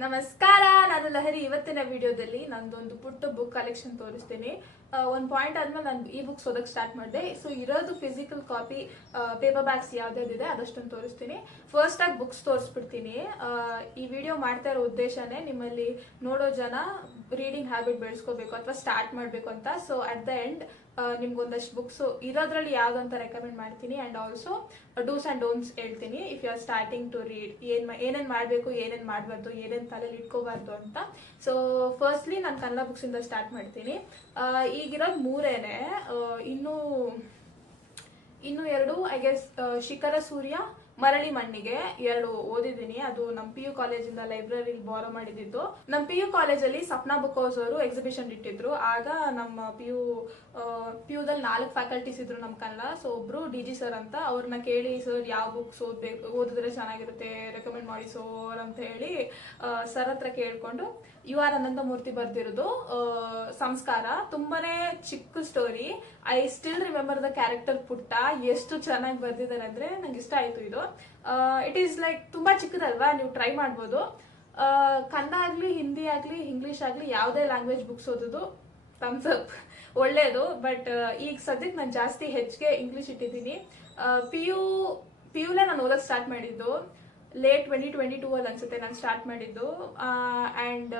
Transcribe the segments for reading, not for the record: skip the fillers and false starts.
ನಮಸ್ಕಾರ, ನಾನು ಲಹರಿ. ಇವತ್ತಿನ ವಿಡಿಯೋದಲ್ಲಿ ನಂದೊಂದು ಪುಟ್ಟ ಬುಕ್ ಕಲೆಕ್ಷನ್ ತೋರಿಸ್ತೀನಿ. ಒಂದು ಪಾಯಿಂಟ್ ಆದ್ಮೇಲೆ ನಾನು ಈ ಬುಕ್ಸ್ ಓದಕ್ಕೆ ಸ್ಟಾರ್ಟ್ ಮಾಡಿದೆ. ಸೊ ಇರೋದು ಫಿಸಿಕಲ್ ಕಾಪಿ, ಪೇಪರ್ ಬ್ಯಾಗ್ಸ್ ಯಾವ್ದಾವ್ದಿದೆ ಅದಷ್ಟೊಂದು ತೋರಿಸ್ತೀನಿ. ಫಸ್ಟ್ ಆಗಿ ಬುಕ್ಸ್ ತೋರಿಸ್ಬಿಡ್ತೀನಿ. ಈ ವಿಡಿಯೋ ಮಾಡ್ತಾ ಇರೋ ಉದ್ದೇಶನೇ ನಿಮ್ಮಲ್ಲಿ ನೋಡೋ ಜನ ರೀಡಿಂಗ್ ಹ್ಯಾಬಿಟ್ ಬೆಳೆಸ್ಕೋಬೇಕು ಅಥವಾ ಸ್ಟಾರ್ಟ್ ಮಾಡಬೇಕು ಅಂತ. ಸೊ ಅಟ್ ದ ಎಂಡ್ ನಿಮ್ಗೊಂದಷ್ಟು ಬುಕ್ಸ್ ಇರೋದ್ರಲ್ಲಿ ಯಾವ್ದಂತ ರೆಕಮೆಂಡ್ ಮಾಡ್ತೀನಿ. And also dos and don'ts ಹೇಳ್ತೀನಿ. If you are starting to read ಏನೇನ್ ಮಾಡಬೇಕು, ಏನೇನ್ ಮಾಡಬಾರ್ದು, ಏನೇನ್ ತಲೆಯಲ್ಲಿ ಇಟ್ಕೋಬಾರ್ದು ಅಂತ. ಸೊ ಫಸ್ಟ್ಲಿ ನಾನು ಕನ್ನಡ ಬುಕ್ಸ್ ಇಂದ ಸ್ಟಾರ್ಟ್ ಮಾಡ್ತೀನಿ. ಈಗಿರೋದು ಮೂರೇನೆ. ಇನ್ನು ಎರಡು ಐ ಗೆಸ್ ಶಿಖರ ಸೂರ್ಯ, ಮರಳಿ ಮಣ್ಣಿಗೆ ಎರಡು ಓದಿದ್ದೀನಿ. ಅದು ನಮ್ಮ ಪಿ ಯು ಕಾಲೇಜಿಂದ ಲೈಬ್ರರಿ ಬಾರೋ ಮಾಡಿದ್ದು. ನಮ್ಮ ಪಿ ಯು ಕಾಲೇಜಲ್ಲಿ ಸಪ್ನಾ ಬುಕ್ ಹೌಸ್ ಅವರು ಎಕ್ಸಿಬಿಷನ್ ಇಟ್ಟಿದ್ರು. ಆಗ ನಮ್ಮ ಪಿ ಯುದಲ್ಲಿ 4 ಫ್ಯಾಕಲ್ಟೀಸ್ ಇದ್ರು ನಮ್ಮ ಕನ್ನಡ. ಸೊ ಒಬ್ರು DG ಸರ್ ಅಂತ, ಅವ್ರನ್ನ ಕೇಳಿ ಸರ್ ಯಾವ ಬುಕ್ಸ್ ಓದಿದ್ರೆ ಚೆನ್ನಾಗಿರುತ್ತೆ, ರೆಕಮೆಂಡ್ ಮಾಡಿ ಸರ್ ಅಂತ ಹೇಳಿ ಸರ್ ಹತ್ರ ಕೇಳ್ಕೊಂಡು UR ಅನಂತಮೂರ್ತಿ ಬರ್ದಿರೋದು ಸಂಸ್ಕಾರ. ತುಂಬಾನೇ ಚಿಕ್ಕ story. I still remember the character ಪುಟ್ಟ. ಎಷ್ಟು ಚೆನ್ನಾಗಿ ಬರ್ದಿದ್ದಾರೆ ಅಂದ್ರೆ ನಂಗೆ ಇಷ್ಟ ಆಯ್ತು ಇದು. ಇಟ್ ಈಸ್ ಲೈಕ್ ತುಂಬಾ ಚಿಕ್ಕದಲ್ವಾ, ನೀವು ಟ್ರೈ ಮಾಡ್ಬೋದು. ಕನ್ನಡ ಆಗ್ಲಿ, ಹಿಂದಿ ಆಗ್ಲಿ, ಇಂಗ್ಲಿಷ್ ಆಗ್ಲಿ, ಯಾವುದೇ ಲ್ಯಾಂಗ್ವೇಜ್ ಬುಕ್ಸ್ ಓದೋದು ಥಮ್ಸ್ ಅಪ್, ಒಳ್ಳೇದು. ಬಟ್ ಈಗ ಸದ್ಯಕ್ಕೆ ನಾನು ಜಾಸ್ತಿ ಹೆಚ್ಚಿಗೆ ಇಂಗ್ಲಿಷ್ ಇಟ್ಟಿದ್ದೀನಿ. ಪಿ ಯುಲೇ ನಾನು ಓದೋಕೆ ಸ್ಟಾರ್ಟ್ ಮಾಡಿದ್ದು ಲೇಟ್ 2022 ಅಲ್ಲಿ ಅನ್ಸುತ್ತೆ ನಾನು ಸ್ಟಾರ್ಟ್ ಮಾಡಿದ್ದು. ಆ್ಯಂಡ್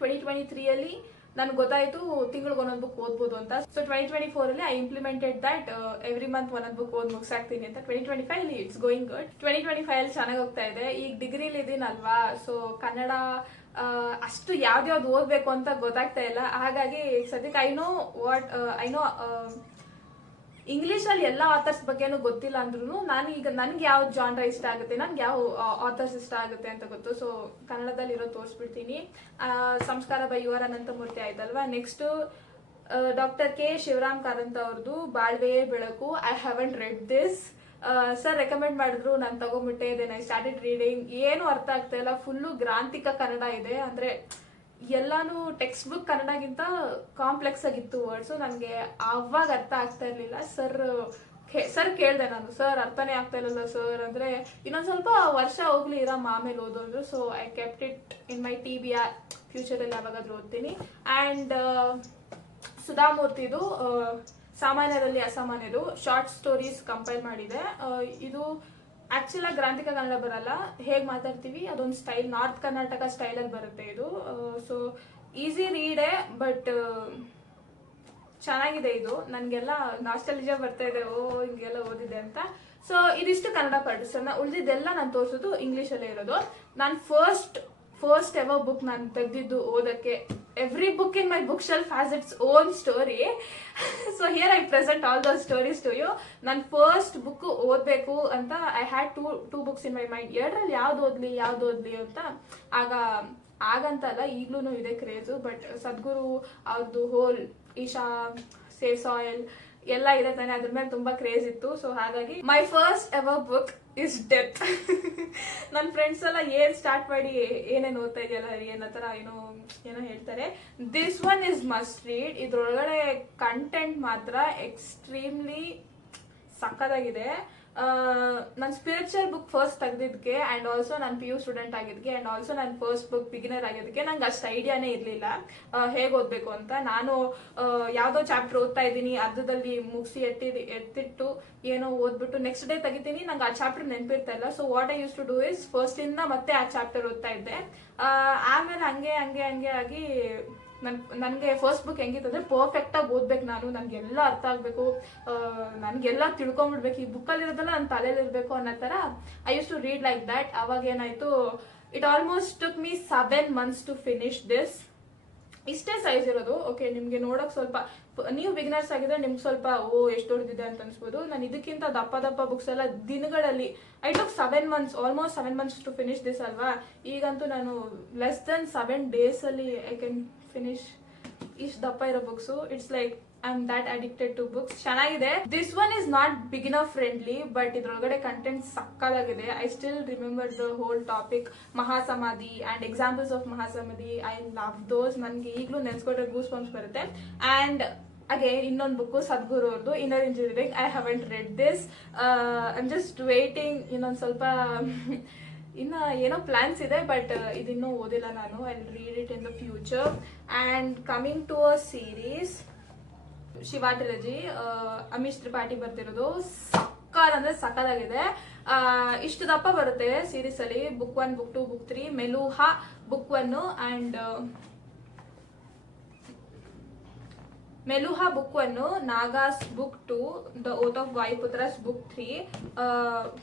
2023 ನನ್ಗೆ ಗೊತ್ತಾಯ್ತು ತಿಂಗಳಿಗೆ ಒಂದೊಂದು ಬುಕ್ ಓದ್ಬೋದು ಅಂತ. ಸೊ 2024 ಅಲ್ಲಿ I implemented that every month ಒಂದೊಂದು ಬುಕ್ ಓದ್ ಮುಗಿಸಾಕ್ತೀನಿ ಅಂತ. 2025 ಅಲ್ಲಿ ಇಟ್ಸ್ ಗೋಯಿಂಗ್ ಗುಡ್. 2025 ಅಲ್ಲಿ ಚೆನ್ನಾಗಿ ಹೋಗ್ತಾ ಇದೆ. ಈಗ ಡಿಗ್ರಿಲಿ ಇದೀನಲ್ವಾ, ಸೊ ಕನ್ನಡ ಅಷ್ಟು ಯಾವ್ದು ಓದ್ಬೇಕು ಅಂತ ಗೊತ್ತಾಗ್ತಾ ಇಲ್ಲ. ಹಾಗಾಗಿ ಸದ್ಯಕ್ಕೆ ಐ ನೋ ಇಂಗ್ಲಿಷ್ ಅಲ್ಲಿ ಎಲ್ಲ ಆಥರ್ಸ್ ಬಗ್ಗೆನೂ ಗೊತ್ತಿಲ್ಲ ಅಂದ್ರೂ ನನ್ಗೆ ಯಾವ ಜಾನ್ರ ಇಷ್ಟ ಆಗುತ್ತೆ, ನನ್ಗೆ ಯಾವ ಆಥರ್ಸ್ ಇಷ್ಟ ಆಗುತ್ತೆ ಅಂತ ಗೊತ್ತು. ಸೊ ಕನ್ನಡದಲ್ಲಿ ಇರೋ ತೋರಿಸ್ಬಿಡ್ತೀನಿ. ಸಂಸ್ಕಾರ ಬೈ UR ಅನಂತಮೂರ್ತಿ ಆಯ್ತಲ್ವಾ. Next doctor K Shivaram Karanth ಅವ್ರದ್ದು ಬಾಳ್ವೆಯೇ ಬೆಳಕು. I haven't read this. Sir recommend ಮಾಡಿದ್ರು, ನಾನು ತಗೊಂಡ್ಬಿಟ್ಟೆ. Then I started reading. ಏನು ಅರ್ಥ ಆಗ್ತಾ ಇಲ್ಲ, ಫುಲ್ಲು ಗ್ರಾಂಥಿಕ ಕನ್ನಡ ಇದೆ. ಅಂದ್ರೆ ಎಲ್ಲಾನು ಟೆಕ್ಸ್ಟ್ ಬುಕ್ ಕನ್ನಡಗಿಂತ ಕಾಂಪ್ಲೆಕ್ಸ್ ಆಗಿತ್ತು ವರ್ಡ್ಸು. ನನಗೆ ಅವಾಗ ಅರ್ಥ ಆಗ್ತಾ ಇರ್ಲಿಲ್ಲ. ಸರ್ ಕೇಳ್ದೆ ನಾನು, ಸರ್ ಅರ್ಥನೇ ಆಗ್ತಾ ಇರಲಿಲ್ಲ ಸರ್ ಅಂದ್ರೆ, ಇನ್ನೊಂದ್ ಸ್ವಲ್ಪ ವರ್ಷ ಹೋಗ್ಲಿ ಇರಮ್ಮ ಆಮೇಲೆ ಓದು ಅಂದ್ರು. So I kept it in my TBR. ಫ್ಯೂಚರಲ್ಲಿ ಯಾವಾಗಾದ್ರೂ ಓದ್ತೀನಿ. ಆ್ಯಂಡ್ ಸುಧಾಮೂರ್ತಿದು ಸಾಮಾನ್ಯರಲ್ಲಿ ಅಸಾಮಾನ್ಯರು ಶಾರ್ಟ್ ಸ್ಟೋರೀಸ್ ಕಂಪೈಲ್ ಮಾಡಿದೆ. ಇದು ಆಕ್ಚುಲ್ ಗ್ರಾಂಥಿಕ ಕನ್ನಡ ಬರಲ್ಲ, ಹೇಗ್ ಮಾತಾಡ್ತೀವಿ ಅದೊಂದು ಸ್ಟೈಲ್, ನಾರ್ತ್ ಕರ್ನಾಟಕ ಸ್ಟೈಲಲ್ಲಿ ಬರುತ್ತೆ ಇದು. ಸೊ ಈಸಿ ರೀಡೇ, ಬಟ್ ಚೆನ್ನಾಗಿದೆ ಇದು. ನನಗೆಲ್ಲ ನಾಸ್ಟಾಲ್ಜಿಯಾ ಬರ್ತಾ ಇದೆ, ಹಿಂಗೆಲ್ಲ ಓದಿದೆ ಅಂತ. ಸೊ ಇದಿಷ್ಟು ಕನ್ನಡ ಪಾರ್ಟ್ಸ್. ಉಳಿದಿದ್ದೆಲ್ಲ ನಾನು ತೋರಿಸೋದು ಇಂಗ್ಲೀಷಲ್ಲೇ ಇರೋದು. ನಾನು ಫಸ್ಟ್ ಎವರ್ ಬುಕ್ ನಾನು ತೆಗೆದಿದ್ದು ಓದಕ್ಕೆ. Every book in my book shelf has its own story. So here I present all those stories to you. ನಾನು ಫಸ್ಟ್ ಬುಕ್ ಓದಬೇಕು ಅಂತ I had two books in my mind. ಎರಡರಲ್ಲಿ ಯಾವ್ದು ಓದ್ಲಿ ಅಂತ. ಆಗಂತಲ್ಲ, ಈಗ್ಲೂ ಇದೆ ಕ್ರೇಜು. ಬಟ್ ಸದ್ಗುರು ಅವ್ರದ್ದು ಹೋಲ್ ಈಶಾ ಸೇವ್ ಸಾಯಿಲ್ ಎಲ್ಲ ಇದೆ ತಾನೆ, ಅದ್ರ ಮೇಲೆ ತುಂಬಾ ಕ್ರೇಜ್ ಇತ್ತು. ಸೊ ಹಾಗಾಗಿ my first ever book is death. ನನ್ನ ಫ್ರೆಂಡ್ಸ್ ಎಲ್ಲ ಏನ್ ಸ್ಟಾರ್ಟ್ ಮಾಡಿ ಏನೇನು ಓದ್ತಾ ಇದೆಯಲ್ಲ ಏನತ್ತರ ಏನೋ ಹೇಳ್ತಾರೆ. This one is must read. ಇದ್ರೊಳಗಡೆ ಕಂಟೆಂಟ್ ಮಾತ್ರ ಎಕ್ಸ್ಟ್ರೀಮ್ಲಿ ಸಕ್ಕದಾಗಿದೆ. ನನ್ನ ಸ್ಪಿರಿಚುವಲ್ ಬುಕ್ ಫಸ್ಟ್ ತೆಗೆದಿದ್ದಕ್ಕೆ, ಆ್ಯಂಡ್ ಆಲ್ಸೋ ನಾನು PU ಸ್ಟೂಡೆಂಟ್ ಆಗಿದ್ದಕ್ಕೆ, ಆ್ಯಂಡ್ ಆಲ್ಸೋ ನನ್ನ ಫಸ್ಟ್ ಬುಕ್ ಬಿಗಿನರ್ ಆಗಿದ್ದಕ್ಕೆ ನಂಗೆ ಅಷ್ಟು ಐಡಿಯಾನೇ ಇರಲಿಲ್ಲ ಹೇಗೆ ಓದಬೇಕು ಅಂತ. ನಾನು ಯಾವುದೋ ಚಾಪ್ಟರ್ ಓದ್ತಾ ಇದ್ದೀನಿ, ಅರ್ಧದಲ್ಲಿ ಮುಗಿಸಿ ಎತ್ತಿಟ್ಟು ಏನೋ ಓದ್ಬಿಟ್ಟು ನೆಕ್ಸ್ಟ್ ಡೇ ತೆಗಿತೀನಿ, ನಂಗೆ ಆ ಚಾಪ್ಟರ್ ನೆನಪಿರ್ತಾ ಇಲ್ಲ. So what I use to do is first ಇಂದ ಮತ್ತೆ ಆ ಚಾಪ್ಟರ್ ಓದ್ತಾ ಇದ್ದೆ. ಆಮೇಲೆ ಹಂಗೆ ಆಗಿ ನನಗೆ ಫಸ್ಟ್ ಬುಕ್ ಹೆಂಗಿತ್ತಂದ್ರೆ ಪರ್ಫೆಕ್ಟ್ ಆಗಿ ಓದ್ಬೇಕು ನಾನು, ನನಗೆಲ್ಲ ಅರ್ಥ ಆಗ್ಬೇಕು, ನನಗೆಲ್ಲ ತಿಳ್ಕೊಂಡ್ಬಿಡ್ಬೇಕು, ಈ ಬುಕ್ಕಲ್ಲಿ ಇರೋದೆಲ್ಲ ನನ್ನ ತಲೆಯಲ್ಲಿ ಇರಬೇಕು ಅನ್ನೋ ಥರ I use to read like that. ಅವಾಗ ಏನಾಯ್ತು, it almost took me 7 months to finish this. ಇಷ್ಟೇ ಸೈಜ್ ಇರೋದು. ಓಕೆ, ನಿಮ್ಗೆ ನೋಡಕ್ ಸ್ವಲ್ಪ, ನೀವು ಬಿಗಿನರ್ಸ್ ಆಗಿದ್ರೆ ನಿಮ್ಗೆ ಸ್ವಲ್ಪ ಎಷ್ಟು ದೊಡ್ಡದಿದೆ ಅಂತ ಅನ್ಸ್ಬೋದು. ನಾನು ಇದಕ್ಕಿಂತ ದಪ್ಪ ಬುಕ್ಸ್ ಎಲ್ಲ ದಿನಗಳಲ್ಲಿ I took 7 months, almost 7 months to finish this ಅಲ್ವಾ. ಈಗಂತೂ ನಾನು ಲೆಸ್ ದೆನ್ 7 days ಅಲ್ಲಿ ಐ ಕ್ಯಾನ್ ಫಿನಿಶ್ ಇಷ್ಟು ದಪ್ಪ ಇರೋ books. It's like I am that addicted to books. ಚೆನ್ನಾಗಿದೆ. This one is not beginner friendly, but ಇದ್ರೊಳಗಡೆ ಕಂಟೆಂಟ್ ಸಕ್ಕದಾಗಿದೆ. I still remember the whole topic, mahasamadhi and examples of mahasamadhi. I love those. ನನಗೆ ಈಗಲೂ ನೆನ್ಸ್ಕೊಟ್ರೆ goose bumps ಬರುತ್ತೆ. And again ಇನ್ನೊಂದು book ಸದ್ಗುರು ಅವ್ರದ್ದು, inner engineering. I haven't red this. I am just waiting ಇನ್ನೊಂದು ಸ್ವಲ್ಪ ಇನ್ನ ಏನೋ ಪ್ಲಾನ್ಸ್ ಇದೆ, ಬಟ್ ಇದಿನ್ನೂ ಓದಿಲ್ಲ ನಾನು. I read it in the future. And coming to a series, Shiva trilogy, Amish Tripathi ಬರ್ತಿರೋದು. ಅಂದ್ರೆ ಸಕ್ಕದಾಗಿದೆ. ಇಷ್ಟು ದಪ್ಪ ಬರುತ್ತೆ ಸೀರೀಸ್ ಅಲ್ಲಿ. Book 1, book 2, book 3. Meluha book 1 and Meluha book 1, Nagas book 2, the oath of Vayuputras book 3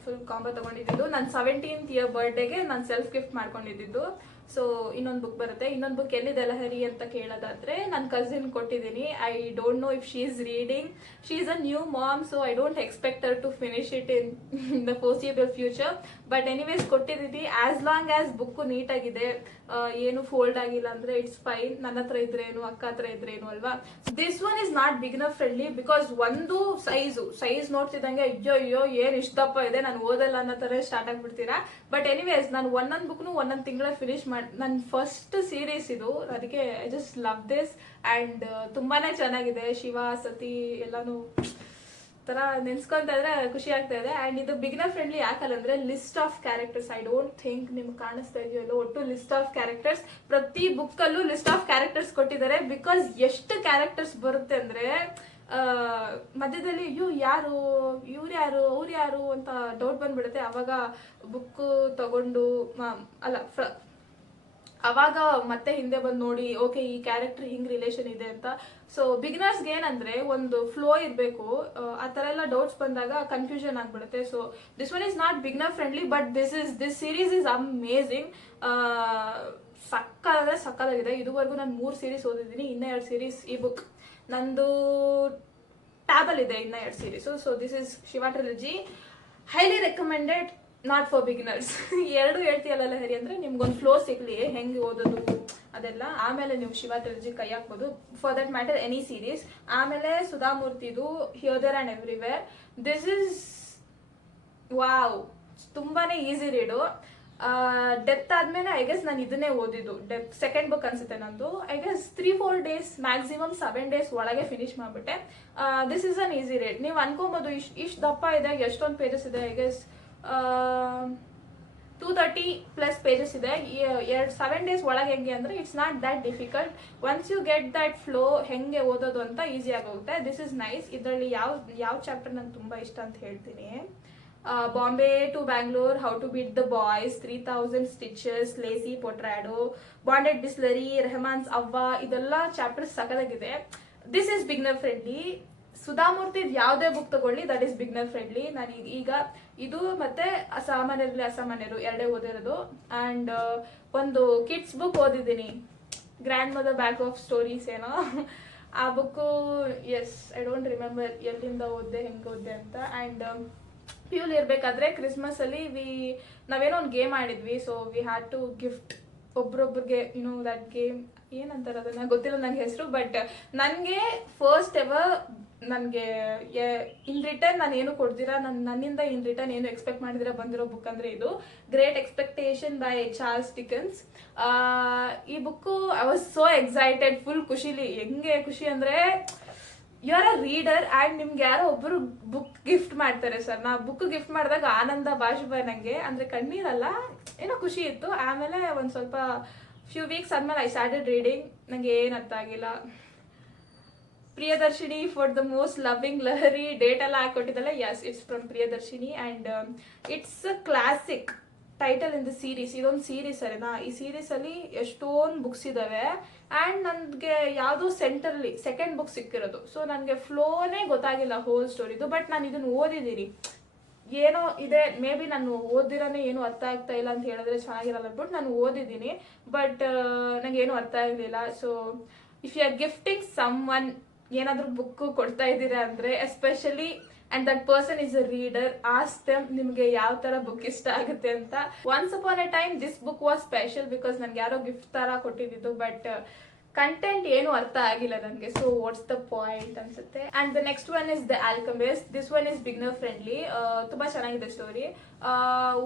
full combo ತಗೊಂಡಿದ್ದು. ನನ್ನ 17th ಇಯರ್ ಬರ್ಡೇಗೆ ನಾನು ಸೆಲ್ಫ್ ಗಿಫ್ಟ್ ಮಾಡ್ಕೊಂಡಿದ್ದು. ಸೊ ಇನ್ನೊಂದು ಬುಕ್ ಬರುತ್ತೆ. ಇನ್ನೊಂದು ಬುಕ್ ಎಲ್ಲಿದೆ ಲಹರಿ ಅಂತ ಕೇಳೋದಾದ್ರೆ ನನ್ನ ಕಸಿನ್ ಕೊಟ್ಟಿದ್ದೀನಿ. I don't know if she is reading. She is a new mom, so I don't expect her to finish it in the foreseeable future. But anyways ಕೊಟ್ಟಿದ್ದೀನಿ. As long as book ನೀಟಾಗಿದೆ, ಏನು fold ಆಗಿಲ್ಲ ಅಂದ್ರೆ it's fine. ನನ್ನ ಹತ್ರ ಇದ್ರೇನು, ಅಕ್ಕ ಹತ್ರ ಇದ್ರೇನು ಅಲ್ವಾ. This one is not beginner friendly because ಒಂದು ಸೈಜ್ ನೋಡ್ತಿದ್ದಂಗೆ ಅಯ್ಯೋ ಏನ್ ಇಷ್ಟಪ್ಪ ಇದೆ, ನಾನು ಓದಲ್ಲ ಅನ್ನೋ ತರ ಸ್ಟಾರ್ಟ್ ಆಗ್ಬಿಡ್ತೀರಾ. ಬಟ್ ಎನಿವೇಸ್ ನಾನು ಒಂದೊಂದು ಬುಕ್ನು ಒಂದೊಂದು ತಿಂಗಳ ಫಿನಿಶ್ ಮಾಡಿ, ನನ್ನ ಫಸ್ಟ್ ಸೀರೀಸ್ ಇದು, ಅದಕ್ಕೆ I just love this. And ತುಂಬಾನೇ ಚೆನ್ನಾಗಿದೆ. ಶಿವ ಸತಿ ಎಲ್ಲಾನು ತರ ನೆನ್ಸ್ಕೊಂತ ಇದ್ರೆ ಖುಷಿ ಆಗ್ತಾ ಇದೆ. ಅಂಡ್ ಇದು ಬಿಗಿನರ್ ಫ್ರೆಂಡ್ಲಿ ಯಾಕಂದ್ರೆ list of characters, I don't think ನಿಮ್ಗೆ ಕಾಣಿಸ್ತಾ ಇದೆಯಲ್ಲ, ಒಟ್ಟು ಲಿಸ್ಟ್ ಆಫ್ ಕ್ಯಾರೆಕ್ಟರ್ಸ್. ಪ್ರತಿ ಬುಕ್ ಅಲ್ಲೂ ಲಿಸ್ಟ್ ಆಫ್ ಕ್ಯಾರೆಕ್ಟರ್ಸ್ ಕೊಟ್ಟಿದ್ದಾರೆ. ಬಿಕಾಸ್ ಎಷ್ಟು ಕ್ಯಾರೆಕ್ಟರ್ಸ್ ಬರುತ್ತೆ ಅಂದ್ರೆ ಮಧ್ಯದಲ್ಲಿ ಅಯ್ಯೋ ಯಾರು, ಇವ್ರು ಯಾರು, ಅವ್ರು ಯಾರು ಅಂತ ಡೌಟ್ ಬಂದ್ಬಿಡುತ್ತೆ. ಅವಾಗ ಬುಕ್ ತಗೊಂಡು ಅವಾಗ ಮತ್ತೆ ಹಿಂದೆ ಬಂದು ನೋಡಿ, ಓಕೆ ಈ ಕ್ಯಾರೆಕ್ಟರ್ ಹಿಂಗ್ ರಿಲೇಷನ್ ಇದೆ ಅಂತ. ಸೊ ಬಿಗಿನರ್ಸ್ಗೆ ಏನಂದ್ರೆ ಒಂದು ಫ್ಲೋ ಇರಬೇಕು. ಆ ತರ ಎಲ್ಲ ಡೌಟ್ಸ್ ಬಂದಾಗ ಕನ್ಫ್ಯೂಷನ್ ಆಗ್ಬಿಡುತ್ತೆ. So this one is not beginner friendly, but this series is amazing. ಸಕ್ಕದಾಗಿದೆ. ಇದುವರೆಗೂ ನಾನು 3 ಸೀರೀಸ್ ಓದಿದ್ದೀನಿ. ಇನ್ನ 2 ಸೀರೀಸ್ ಈ ಬುಕ್ ನಂದು ಟ್ಯಾಬಲ್ ಇದೆ, ಇನ್ನ 2 series. So this is Shiva trilogy, highly recommended, not for beginners. 2 ಹೇಳ್ತೀಯಲ್ಲ ಲಹರಿ ಅಂದ್ರೆ ನಿಮ್ಗೊಂದು ಫ್ಲೋ ಸಿಗ್ಲಿ ಹೆಂಗೆ ಓದೋದು ಅದೆಲ್ಲ. ಆಮೇಲೆ ನೀವು ಶಿವಾ ಟ್ರಿಲಜಿ ಕೈ ಹಾಕ್ಬೋದು, for that matter any series. ಆಮೇಲೆ ಸುಧಾಮೂರ್ತಿದು here there and everywhere. This is wow, ತುಂಬಾನೇ ಈಸಿ ರೀಡು. ಡೆಪ್ತ್ ಆದ್ಮೇಲೆ ಐ ಗೆಸ್ ನಾನು ಇದನ್ನೇ ಓದಿದ್ದು. ಡೆಪ್ತ್ ಸೆಕೆಂಡ್ ಬುಕ್ ಅನ್ಸುತ್ತೆ ನಂದು. I guess 3-4 days, maximum 7 days ಒಳಗೆ ಫಿನಿಶ್ ಮಾಡ್ಬಿಟ್ಟೆ. This is an easy read. ನೀವು ಅನ್ಕೊಬೋದು ಇಷ್ಟು ದಪ್ಪ ಇದೆ, ಎಷ್ಟೊಂದು ಪೇಜಸ್ ಇದೆ. ಐ ಗೆಸ್ 230+ ಪೇಜಸ್ ಇದೆ. 7 days ಒಳಗೆ ಹೆಂಗೆ ಅಂದ್ರೆ it's not that difficult. Once you get that flow ಹೆಂಗೆ ಓದೋದು ಅಂತ ಈಸಿ ಆಗೋಗುತ್ತೆ. This is nice. ಇದರಲ್ಲಿ ಯಾವ ಚಾಪ್ಟರ್ ನಂಗೆ ತುಂಬಾ ಇಷ್ಟ ಅಂತ ಹೇಳ್ತೀನಿ. Bombay to Bangalore, how to beat the boys, 3000 stitches, lazy ಪೊಟ್ರಾಡೋ, bonded Bisleri, ರೆಹಮಾನ್ಸ್ ಅವ್ವ, ಇದೆಲ್ಲ chapters ಸಕಲಾಗಿದೆ. This is beginner friendly. Sudha Murthy ಯಾವುದೇ ಬುಕ್ ತಗೊಳ್ಳಿ, ದಟ್ ಇಸ್ ಬಿಗಿನರ್ ಫ್ರೆಂಡ್ಲಿ. ನಾನು ಈಗ ಇದು ಮತ್ತೆ ಅಸಾಮಾನ್ಯರು 2 ಓದಿರೋದು. ಅಂಡ್ ಒಂದು ಕಿಡ್ಸ್ ಬುಕ್ ಓದಿದ್ದೀನಿ, grandmother bag of stories ಏನೋ. ಆ book as I don't remember ಎಲ್ಲಿಂದ ಓದ್ದೆ, ಹೆಂಗೆ ಓದ್ದೆ ಅಂತ. ಅಂಡ್ ಪ್ಯೂಲ್ ಇರ್ಬೇಕಾದ್ರೆ ಕ್ರಿಸ್ಮಸ್ ಅಲ್ಲಿ ನಾವೇನೋ ಒಂದು ಗೇಮ್ ಆಡಿದ್ವಿ. So we had to gift ಒಬ್ರೊಬ್ರಿಗೆ, ದಟ್ ಗೇಮ್ ಏನಂತಾರೆ ಅದನ್ನ ಗೊತ್ತಿಲ್ಲ ನನಗೆ ಹೆಸರು. ಬಟ್ ನನಗೆ ಫಸ್ಟ್ ಎವರ್ ನನಗೆ ಇನ್ ರಿಟರ್ನ್ ನಾನು ಏನು ಕೊಡ್ತೀರಾ, ನನ್ನಿಂದ ಇನ್ ರಿಟರ್ನ್ ಏನು ಎಕ್ಸ್ಪೆಕ್ಟ್ ಮಾಡಿದಿರ ಬಂದಿರೋ ಬುಕ್ ಅಂದ್ರೆ ಇದು great expectation by Charles Dickens. ಈ book I was so excited, full ಖುಷಿಲಿ. ಹೆಂಗೆ ಖುಷಿ ಅಂದ್ರೆ you are a reader and ನಿಮ್ಗೆ ಯಾರೋ ಒಬ್ಬರು ಬುಕ್ ಗಿಫ್ಟ್ ಮಾಡ್ತಾರೆ ಸರ್. ನಾ ಬುಕ್ ಗಿಫ್ಟ್ ಮಾಡಿದಾಗ ಆನಂದ ಬಾಷ್ಪ ನಂಗೆ, ಅಂದ್ರೆ ಕಣ್ಣೀರಲ್ಲ, ಏನೋ ಖುಷಿ ಇತ್ತು. ಆಮೇಲೆ ಒಂದ್ ಸ್ವಲ್ಪ ಫ್ಯೂ ವೀಕ್ಸ್ ಆದ್ಮೇಲೆ ಐ ಸ್ಟಾರ್ಟೆಡ್ ರೀಡಿಂಗ್. ನಂಗೆ ಏನ್ ಅರ್ಥ ಆಗಿಲ್ಲ. Priyadarshini for the most loving Lahari date ಎಲ್ಲ ಹಾಕೊಟ್ಟಿದ್ದಲ್ಲ, yes it's from Priyadarshini. And it's a classic title in the series. ಇದೊಂದು ಸೀರೀಸ್ ಅಲ್ಲೇನಾ, ಈ ಸೀರೀಸ್ ಅಲ್ಲಿ ಎಷ್ಟೊಂದು ಬುಕ್ಸ್ ಇದಾವೆ. ಅಂಡ್ ನನ್ಗೆ ಯಾವ್ದೋ ಸೆಂಟರ್ಲಿ ಸೆಕೆಂಡ್ ಬುಕ್ ಸಿಕ್ಕಿರೋದು. ಸೊ ನನ್ಗೆ ಫ್ಲೋನೇ ಗೊತ್ತಾಗಿಲ್ಲ ಹೋಲ್ ಸ್ಟೋರಿದು. ಬಟ್ ನಾನು ಇದನ್ನ ಓದಿದ್ದೀನಿ, ಏನೋ ಇದೆ, ಮೇ ಬಿ ನಾನು ಓದಿರೋನೇ ಏನು ಅರ್ಥ ಆಗ್ತಾ ಇಲ್ಲ ಅಂತ ಹೇಳಿದ್ರೆ ಚೆನ್ನಾಗಿರಲ್ಲ ಅಂದ್ಬಿಟ್ಟು ನಾನು ಓದಿದ್ದೀನಿ. ಬಟ್ ನಂಗೆ ಏನು ಅರ್ಥ ಆಗಲಿಲ್ಲ. So if you are gifting someone, ಏನಾದ್ರೂ ಬುಕ್ ಕೊಡ್ತಾ ಇದ್ದೀರಾ ಅಂದ್ರೆ especially and that person is a reader, ask them ನಿಮ್ಗೆ ಯಾವ ತರ ಬುಕ್ ಇಷ್ಟ ಆಗುತ್ತೆ ಅಂತ. Once upon a time this book was special because ನನ್ಗೆ ಯಾರೋ ಗಿಫ್ಟ್ ತರ ಕೊಟ್ಟಿದ್ದು. ಬಟ್ ಕಂಟೆಂಟ್ ಏನು ಅರ್ಥ ಆಗಿಲ್ಲ ನನಗೆ. ಸೊ ವಾಟ್ಸ್ ದ ಪಾಯಿಂಟ್ ಅನ್ಸುತ್ತೆ. And the next one is the alchemist. This one is beginner friendly. ತುಂಬಾ ಚೆನ್ನಾಗಿದೆ ಸ್ಟೋರಿ.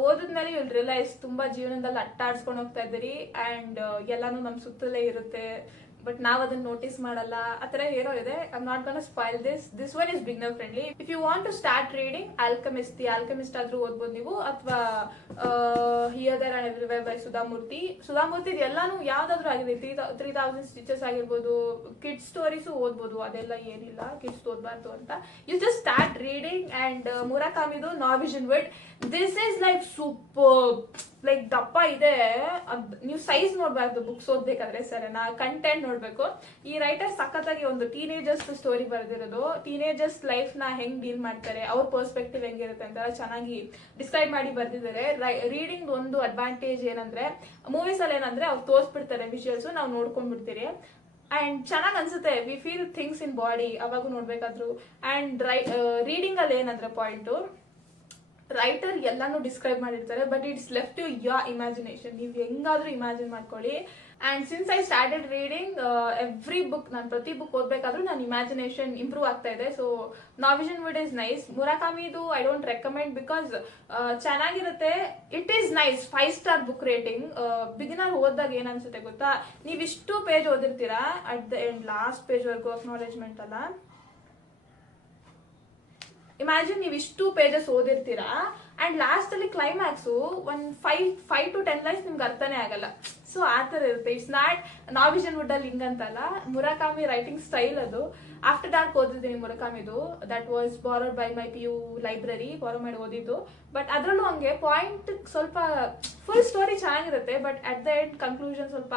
ಓದಿದ್ಮೇಲೆ ಯು ವಿಲ್ ರಿಯಲೈಸ್ ತುಂಬಾ ಜೀವನದಲ್ಲಿ ಅಟ್ಟಾಡ್ಸ್ಕೊಂಡು ಹೋಗ್ತಾ ಇದ್ದೀರಿ. ಅಂಡ್ ಎಲ್ಲಾನು ನಮ್ ಸುತ್ತಲೇ ಇರುತ್ತೆ. ಬಟ್ ನಾವ್ ಅದನ್ನ ನೋಟಿಸ್ ಮಾಡಲ್ಲ, ಆತರ ಏನೋ ಇದೆ. I not gonna spoil this one is beginner friendly. If you want to start reading the alchemist ಆದ್ರೂ ಓದ್ಬೋದು ನೀವು, ಅಥವಾ here there and everywhere by Sudha Murty ಎಲ್ಲಾನು ಯಾವ್ದಾದ್ರು ಆಗಿದೆ. 3000 ಸ್ಟಿಚಸ್ ಆಗಿರ್ಬೋದು, ಕಿಡ್ಸ್ ಸ್ಟೋರೀಸು ಓದ್ಬೋದು, ಅದೆಲ್ಲ ಏನಿಲ್ಲ ಕಿಡ್ಸ್ ಓದ್ಬಾರ್ದು ಅಂತ. You just start reading. And ಮುರಾಕಾಮಿದು Norwegian Wood, this is like super, like ದಪ್ಪ ಇದೆ. ನೀವು ಸೈಜ್ ನೋಡ್ಬಾರ್ದು ಬುಕ್ಸ್ ಓದ್ಬೇಕಾದ್ರೆ, ಸರಿನಾ, ಕಂಟೆಂಟ್ ನೋಡ್ಬೇಕು. ಈ ರೈಟರ್ ಸಖತ್ತಾಗಿ ಒಂದು ಟೀನೇಜರ್ಸ್ ಸ್ಟೋರಿ ಬರೆದಿರೋದು. ಟೀನೇಜರ್ಸ್ ಲೈಫ್ ನ ಹೆಂಗ್ ಡೀಲ್ ಮಾಡ್ತಾರೆ, ಅವ್ರ ಪರ್ಸ್ಪೆಕ್ಟಿವ್ ಹೆಂಗಿರುತ್ತೆ ಅಂತ ಚೆನ್ನಾಗಿ ಡಿಸ್ಕ್ರೈಬ್ ಮಾಡಿ ಬರ್ದಿದ್ದಾರೆ. ರೀಡಿಂಗ್ ಒಂದು ಅಡ್ವಾಂಟೇಜ್ ಏನಂದ್ರೆ, ಮೂವೀಸ್ ಅಲ್ಲಿ ಏನಂದ್ರೆ ಅವ್ರು ತೋರಿಸ್ಬಿಡ್ತಾರೆ ವಿಜುವಲ್ಸ್, ನಾವು ನೋಡ್ಕೊಂಡ್ಬಿಡ್ತೀರಿ. ಅಂಡ್ ಚೆನ್ನಾಗ್ ಅನ್ಸುತ್ತೆ, we feel things in body ಅವಾಗ ನೋಡ್ಬೇಕಾದ್ರು. ಅಂಡ್ ರೀಡಿಂಗ್ ಅಲ್ಲಿ ಏನಂದ್ರೆ ಪಾಯಿಂಟು, ರೈಟರ್ ಎಲ್ಲಾನು ಡಿಸ್ಕ್ರೈಬ್ ಮಾಡಿರ್ತಾರೆ, but it's left to your imagination. ನೀವು ಹೆಂಗಾದ್ರೂ ಇಮ್ಯಾಜಿನ್ ಮಾಡ್ಕೊಳ್ಳಿ. And since I started reading every book, ನಾನು ಪ್ರತಿ ಬುಕ್ ಓದ್ಬೇಕಾದ್ರೂ ನನ್ನ ಇಮ್ಯಾಜಿನೇಷನ್ ಇಂಪ್ರೂವ್ ಆಗ್ತಾ ಇದೆ. So Norwegian Wood is nice. ಮುರಾಕಾಮಿದು ಐ ಡೋಂಟ್ ರೆಕಮೆಂಡ್ ಬಿಕಾಸ್ ಚೆನ್ನಾಗಿರುತ್ತೆ. It is nice, 5 star book rating. Beginner ಓದಿದಾಗ ಏನ್ ಅನ್ಸುತ್ತೆ ಗೊತ್ತಾ, ನೀವಿಷ್ಟು ಪೇಜ್ ಓದಿರ್ತೀರಾ, at the end last page ವರ್ಗು ಅಕ್ನಾಲೇಜ್ಮೆಂಟ್ ಅಲ್ಲ, ಇಮ್ಯಾಜಿನ್ ನೀವು ಇಷ್ಟು ಪೇಜಸ್ ಓದಿರ್ತೀರಾ ಅಂಡ್ ಲಾಸ್ಟ್ ಅಲ್ಲಿ ಕ್ಲೈಮ್ಯಾಕ್ಸ್ ಒಂದ್ 5 to 10 ಲೈನ್ಸ್ ನಿಮ್ಗೆ ಅರ್ಥನೇ ಆಗಲ್ಲ. ಸೊ ಆತರ ಇರುತ್ತೆ. ಇಟ್ಸ್ ನಾಟ್ ನಾವಿಷನ್ ವುಡ್ ಅಲ್ಲಿ ಹಿಂಗಂತಲ್ಲ, ಮುರಾಕಾಮಿ ರೈಟಿಂಗ್ ಸ್ಟೈಲ್ ಅದು. ಆಫ್ಟರ್ ಡಾರ್ಕ್ ಓದಿದ್ದೀನಿ ಮುರಾಕಾಮಿದು, that was borrowed by my PU library, borrow ಮಾಡಿ ಓದಿದ್ದು. ಬಟ್ ಅದ್ರಲ್ಲೂ ಹಂಗೆ ಪಾಯಿಂಟ್ ಸ್ವಲ್ಪ ಫುಲ್ ಸ್ಟೋರಿ ಚೆನ್ನಾಗಿರುತ್ತೆ, but at the end conclusion ಸ್ವಲ್ಪ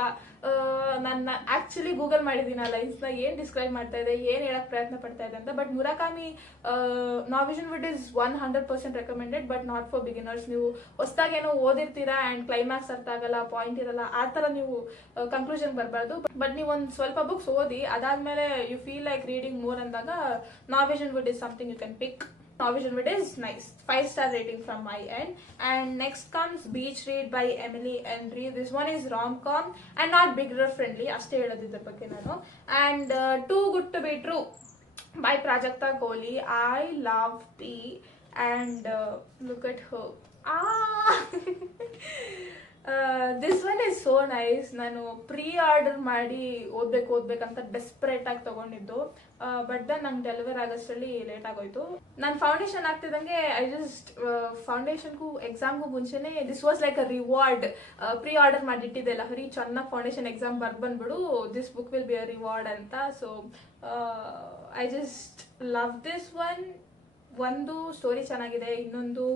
ನನ್ನ ಆಕ್ಚುಲಿ ಗೂಗಲ್ ಮಾಡಿದೀನಿ ಆ ಲೈನ್ಸ್ ನ, ಏನ್ ಡಿಸ್ಕ್ರೈಬ್ ಮಾಡ್ತಾ ಇದೆ, ಏನ್ ಹೇಳಕ್ ಪ್ರಯತ್ನ ಪಡ್ತಾ ಇದೆ ಅಂತ. But Murakami Norwegian Wood is 100% recommended, but not for beginners. ನೀವು ಹೊಸದಾಗೇನೋ ಓದಿರ್ತೀರಾ ಅಂಡ್ ಕ್ಲೈಮ್ಯಾಕ್ಸ್ ಅರ್ಥ ಆಗಲ್ಲ, ಪಾಯಿಂಟ್ ಇರಲ್ಲ, ಆ ತರ ನೀವು ಕನ್ಕ್ಲೂಷನ್ ಬರಬಾರ್ದು. ಬಟ್ ನೀವು ಒಂದ್ ಸ್ವಲ್ಪ ಬುಕ್ಸ್ ಓದಿ ಅದಾದ್ಮೇಲೆ you feel like reading more ಅಂದಾಗ Norwegian Wood is something you can pick. Navision Wood is nice. 5 star rating from my end. And next comes Beach Read by Emily Henry. This one is rom-com and not beginner friendly. ಅಷ್ಟೇ ಹೇಳೋದು ಇದ್ರ ಬಗ್ಗೆ ನಾನು. And Too Good to Be True by Prajakta Kohli. I love the and look at her. This one is so nice. ನಾನು pre order ಮಾಡಿ ಓದ್ಬೇಕಂತ desperate ಆಗಿ ತಗೊಂಡಿದ್ದು, ಬಟ್ ದೆನ್ ನಂಗೆ ಡೆಲಿವರ್ ಆಗೋಷ್ಟರಲ್ಲಿ ಲೇಟ್ ಆಗೋಯ್ತು. ನಾನು ಫೌಂಡೇಶನ್ ಆಗ್ತಿದ್ದಂಗೆ ಐ ಜಸ್ಟ್ ಫೌಂಡೇಶನ್ಗೂ ಎಕ್ಸಾಮ್ಗೂ ಮುಂಚೆನೆ this was like a reward. Pre order ಮಾಡಿಟ್ಟಿದ್ದೆ ಲಹರಿ, ಚೆನ್ನಾಗಿ ಫೌಂಡೇಶನ್ ಎಕ್ಸಾಮ್ ಬಂದ್ಬಿಡು, this book will be a reward ಅಂತ. So I just love this one. ಒಂದು ಸ್ಟೋರಿ ಚೆನ್ನಾಗಿದೆ, ಇನ್ನೊಂದು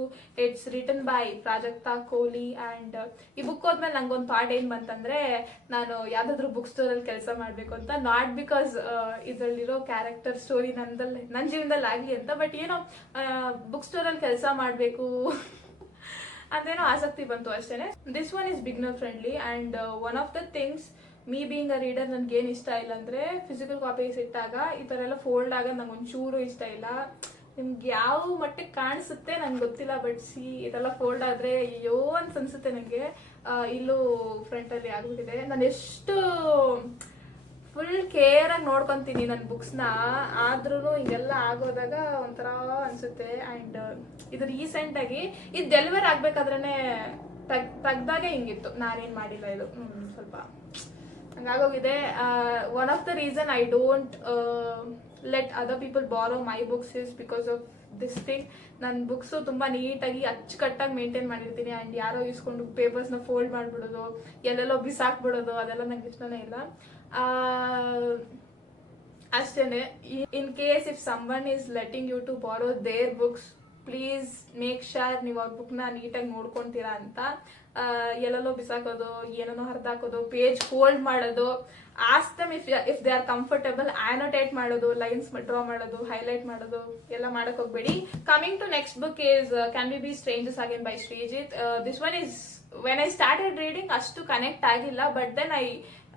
it's written by Prajakta Koli. And ಈ ಬುಕ್ ಹೋದ್ಮೇಲೆ ನಂಗೊಂದು ಥಾಟ್ ಏನ್ ಬಂತಂದ್ರೆ, ನಾನು ಯಾವ್ದಾದ್ರು ಬುಕ್ ಸ್ಟೋರ್ ಅಲ್ಲಿ ಕೆಲಸ ಮಾಡ್ಬೇಕು ಅಂತ. ನಾಟ್ ಬಿಕಾಸ್ ಇದ್ರಲ್ಲಿರೋ ಕ್ಯಾರೆಕ್ಟರ್ ಸ್ಟೋರಿ ನನ್ನ ಜೀವನದಲ್ಲಿ ಆಗ್ಲಿ ಅಂತ, ಬಟ್ ಏನೋ ಬುಕ್ ಸ್ಟೋರ್ ಅಲ್ಲಿ ಕೆಲಸ ಮಾಡ್ಬೇಕು ಅಂತೇನೋ ಆಸಕ್ತಿ ಬಂತು ಅಷ್ಟೇನೆ. This one is beginner friendly. And one of the things me being a reader ನನ್ಗೆ ಏನ್ ಇಷ್ಟ ಇಲ್ಲ ಅಂದ್ರೆ, ಫಿಸಿಕಲ್ ಕಾಪೀಸ್ ಇಟ್ಟಾಗ ಈ ತರ ಎಲ್ಲ ಫೋಲ್ಡ್ ಆಗ ನಂಗೆ ಒಂಚೂರು ಇಷ್ಟ ಇಲ್ಲ. ನಿಮ್ಗೆ ಯಾವ ಮಟ್ಟಕ್ಕೆ ಕಾಣಿಸುತ್ತೆ ನಂಗೆ ಗೊತ್ತಿಲ್ಲ, ಬಟ್ ಇದೆಲ್ಲ ಫೋಲ್ಡ್ ಆದ್ರೆ ಅಯ್ಯೋ ಅಂತ ಅನ್ಸುತ್ತೆ ನಂಗೆ. ಇಲ್ಲೂ ಫ್ರಂಟ್ ಅಲ್ಲಿ ಆಗ್ಬಿಟ್ಟಿದೆ. ನಾನು ಎಷ್ಟು ಫುಲ್ ಕೇರ್ ಆಗಿ ನೋಡ್ಕೊಂತೀನಿ ನನ್ನ ಬುಕ್ಸ್ ನ, ಆದ್ರೂ ಹಿಂಗೆಲ್ಲ ಆಗೋದಾಗ ಒಂಥರ ಅನ್ಸುತ್ತೆ. ಅಂಡ್ ಇದು ರೀಸೆಂಟ್ ಆಗಿ ಇದು ಡೆಲಿವರ್ ಆಗ್ಬೇಕಾದ್ರೇನೆ ತೆಗ್ದಾಗೆ ಹಿಂಗಿತ್ತು, ನಾನೇನ್ ಮಾಡಿಲ್ಲ. ಇದು ಸ್ವಲ್ಪ ಹಂಗಾಗೋಗಿದೆ. One of the reason I don't let other people borrow my books is because of this thing. ನನ್ನ ಬುಕ್ಸ್ ತುಂಬಾ ನೀಟಾಗಿ ಅಚ್ಚುಕಟ್ಟಾಗಿ ಮೇಂಟೈನ್ ಮಾಡಿರ್ತೀನಿ. ಅಂಡ್ ಯಾರೋ ಇಸ್ಕೊಂಡು ಪೇಪರ್ಸ್ ನ ಫೋಲ್ಡ್ ಮಾಡ್ಬಿಡೋದು, ಎಲ್ಲೆಲ್ಲೋ ಬಿಸಾಕ್ಬಿಡೋದು, ಅದೆಲ್ಲ ನಂಗೆ ಇಷ್ಟನೇ ಇಲ್ಲ. ಅಷ್ಟೇನೆ. In case if someone is letting you to borrow their books, please make sure ನೀವು ಅವ್ರ ಬುಕ್ ನ ನೀಟಾಗಿ ನೋಡ್ಕೊಂತೀರಾ ಅಂತ. ಎಲ್ಲೆಲ್ಲೋ ಬಿಸಾಕೋದು, ಏನೇನೋ ಹರಿದಾಕೋದು, ಪೇಜ್ ಫೋಲ್ಡ್ ಮಾಡೋದು, ask them if they are comfortable, annotate ಮಾಡೋದು, ಲೈನ್ಸ್ ಡ್ರಾ ಮಾಡೋದು, ಹೈಲೈಟ್ ಮಾಡೋದು ಎಲ್ಲ ಮಾಡಕ್ ಹೋಗ್ಬೇಡಿ. Coming to next book is can we be strangers again by Sreejith. This one is when I started reading ಅಷ್ಟು ಕನೆಕ್ಟ್ ಆಗಿಲ್ಲ, but then